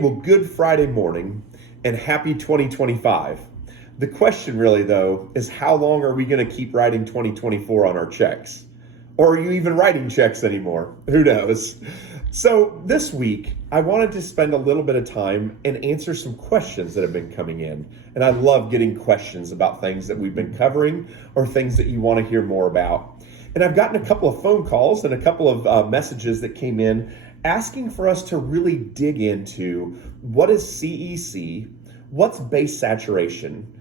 well, good Friday morning and happy 2025. The question really, though, is how long are we going to keep writing 2024 on our checks? Or are you even writing checks anymore? Who knows? So this week, I wanted to spend a little bit of time and answer some questions that have been coming in. And I love getting questions about things that we've been covering or things that you want to hear more about. And I've gotten a couple of phone calls and a couple of messages that came in asking for us to really dig into what is CEC, what's base saturation,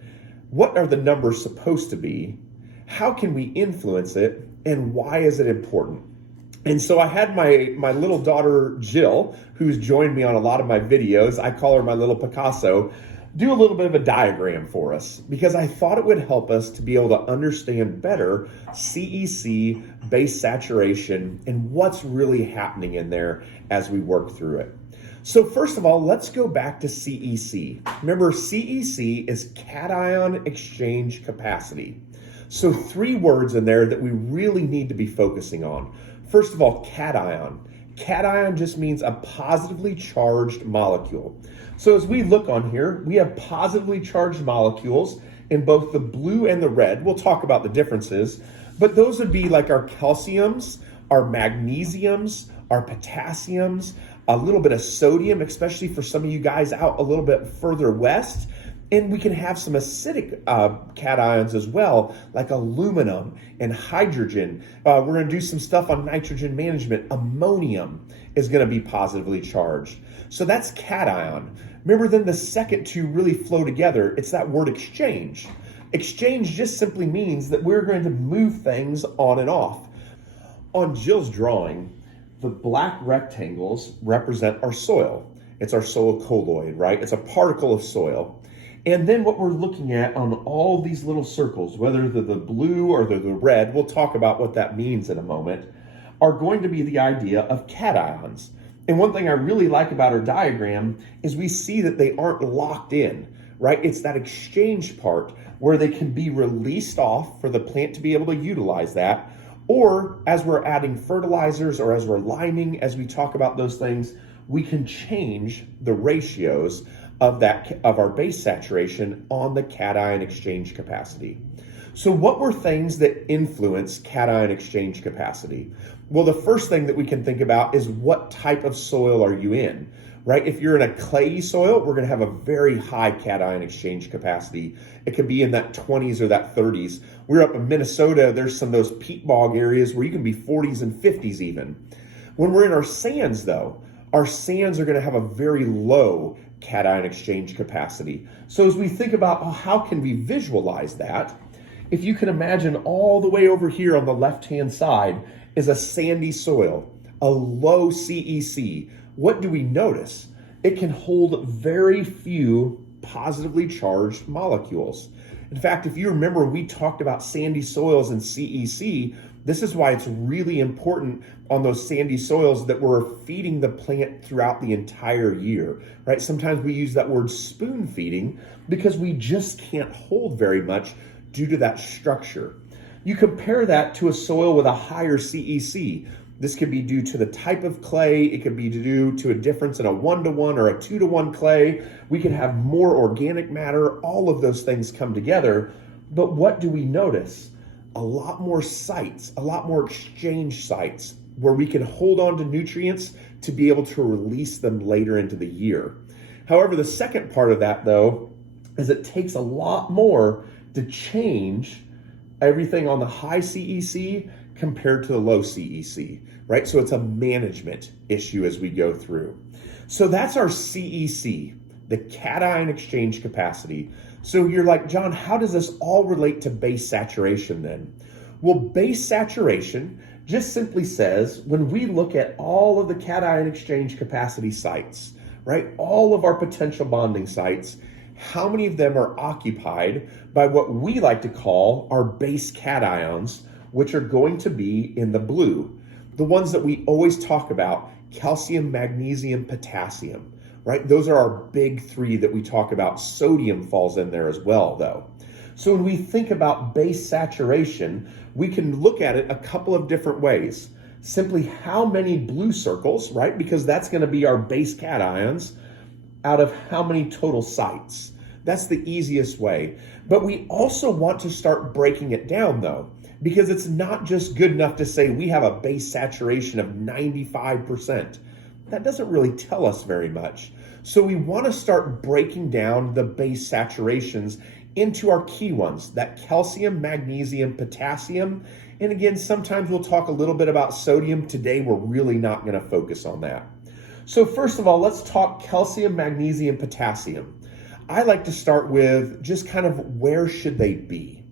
what are the numbers supposed to be, how can we influence it, and why is it important? And so I had my little daughter, Jill, who's joined me on a lot of my videos, I call her my little Picasso, do a little bit of a diagram for us because I thought it would help us to be able to understand better CEC, base saturation, and what's really happening in there as we work through it. So first of all, let's go back to CEC. Remember, CEC is cation exchange capacity. So 3 words in there that we really need to be focusing on. First of all, cation. Cation just means a positively charged molecule. So as we look on here, we have positively charged molecules in both the blue and the red. We'll talk about the differences, but those would be like our calciums, our magnesiums, our potassiums, a little bit of sodium, especially for some of you guys out a little bit further west. And we can have some acidic cations as well, like aluminum and hydrogen. We're going to do some stuff on nitrogen management. Ammonium is going to be positively charged. So that's cation. Remember, then the second 2 really flow together. It's that word exchange. Exchange just simply means that we're going to move things on and off. On Jill's drawing, the black rectangles represent our soil. It's our soil colloid, right? It's a particle of soil. And then what we're looking at on all these little circles, whether they're the blue or they're the red, we'll talk about what that means in a moment, are going to be the idea of cations. And one thing I really like about our diagram is we see that they aren't locked in, right? It's that exchange part where they can be released off for the plant to be able to utilize that. Or as we're adding fertilizers or as we're liming, as we talk about those things, we can change the ratios of our base saturation on the cation exchange capacity. So what were things that influence cation exchange capacity? Well, the first thing that we can think about is what type of soil are you in, right? If you're in a clayey soil, we're going to have a very high cation exchange capacity. It could be in that 20s or that 30s. We're up in Minnesota, there's some of those peat bog areas where you can be 40s and 50s even. When we're in our sands though, our sands are going to have a very low cation exchange capacity. So as we think about how can we visualize that, if you can imagine all the way over here on the left-hand side is a sandy soil, a low CEC. What do we notice? It can hold very few positively charged molecules. In fact, if you remember, we talked about sandy soils and CEC. This is why it's really important on those sandy soils that we're feeding the plant throughout the entire year, right? Sometimes we use that word spoon feeding because we just can't hold very much due to that structure. You compare that to a soil with a higher CEC. This could be due to the type of clay. It could be due to a difference in a 1-to-1 or a 2-to-1 clay. We could have more organic matter. All of those things come together. But what do we notice? A lot more sites, a lot more exchange sites where we can hold on to nutrients to be able to release them later into the year. However, the second part of that though, is it takes a lot more to change everything on the high CEC compared to the low CEC, right? So it's a management issue as we go through. So that's our CEC, the cation exchange capacity. So you're like, John, how does this all relate to base saturation then? Well, base saturation just simply says when we look at all of the cation exchange capacity sites, right? All of our potential bonding sites, how many of them are occupied by what we like to call our base cations, which are going to be in the blue. The ones that we always talk about, calcium, magnesium, potassium, right? Those are our big 3 that we talk about. Sodium falls in there as well, though. So when we think about base saturation, we can look at it a couple of different ways. Simply how many blue circles, right? Because that's going to be our base cations. out of how many total sites. That's the easiest way. But we also want to start breaking it down though, because it's not just good enough to say we have a base saturation of 95%. That doesn't really tell us very much. So we want to start breaking down the base saturations into our key ones, that calcium, magnesium, potassium. And again, sometimes we'll talk a little bit about sodium. Today, we're really not going to focus on that. So first of all, let's talk calcium, magnesium, potassium. I like to start with just kind of where should they be,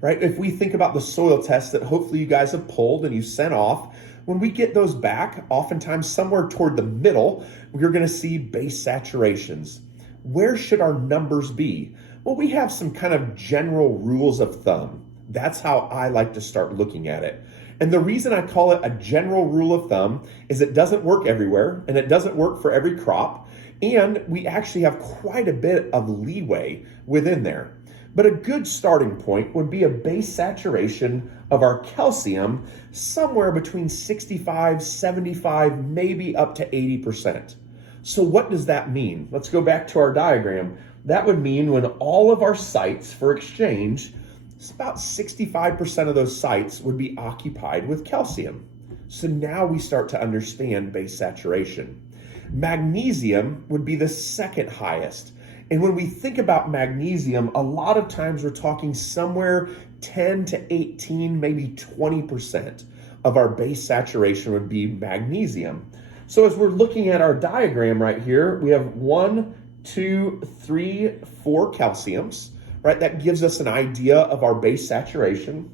right? If we think about the soil tests that hopefully you guys have pulled and you sent off, when we get those back, oftentimes somewhere toward the middle, we're going to see base saturations. Where should our numbers be? Well, we have some kind of general rules of thumb. That's how I like to start looking at it. And the reason I call it a general rule of thumb is it doesn't work everywhere and it doesn't work for every crop. And we actually have quite a bit of leeway within there. But a good starting point would be a base saturation of our calcium somewhere between 65, 75, maybe up to 80%. So what does that mean? Let's go back to our diagram. That would mean when all of our sites for exchange, it's about 65% of those sites would be occupied with calcium. So now we start to understand base saturation. Magnesium would be the second highest. And when we think about magnesium, a lot of times we're talking somewhere 10 to 18, maybe 20% of our base saturation would be magnesium. So as we're looking at our diagram right here, we have 1, 2, 3, 4 calciums, right? That gives us an idea of our base saturation.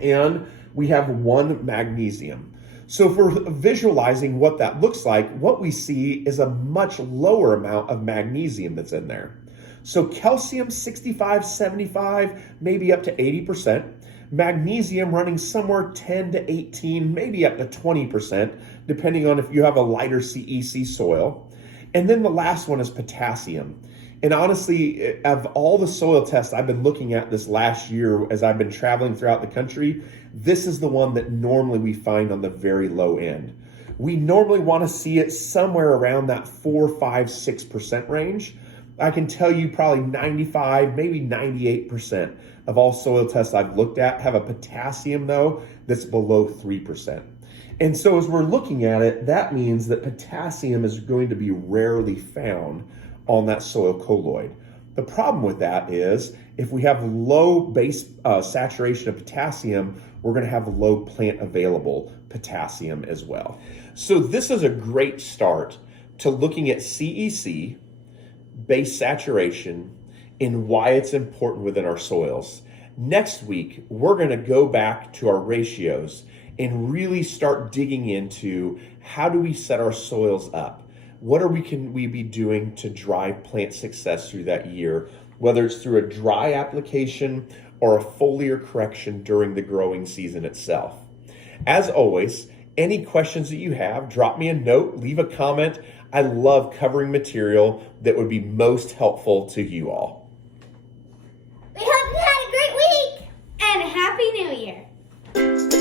And we have 1 magnesium. So if we're visualizing what that looks like, what we see is a much lower amount of magnesium that's in there. So calcium 65, 75, maybe up to 80%. Magnesium running somewhere 10 to 18, maybe up to 20%, depending on if you have a lighter CEC soil. And then the last one is potassium. And honestly, of all the soil tests I've been looking at this last year as I've been traveling throughout the country, this is the one that normally we find on the very low end. We normally want to see it somewhere around that 4, 5, 6% range. I can tell you probably 95, maybe 98% of all soil tests I've looked at have a potassium though that's below 3%. And so as we're looking at it, that means that potassium is going to be rarely found on that soil colloid. The problem with that is if we have low base saturation of potassium, we're going to have low plant available potassium as well. So this is a great start to looking at CEC, base saturation, and why it's important within our soils. Next week, we're going to go back to our ratios and really start digging into how do we set our soils up? What can we be doing to drive plant success through that year, whether it's through a dry application or a foliar correction during the growing season itself. As always, any questions that you have, drop me a note, leave a comment. I love covering material that would be most helpful to you all. We hope you had a great week and a Happy New Year.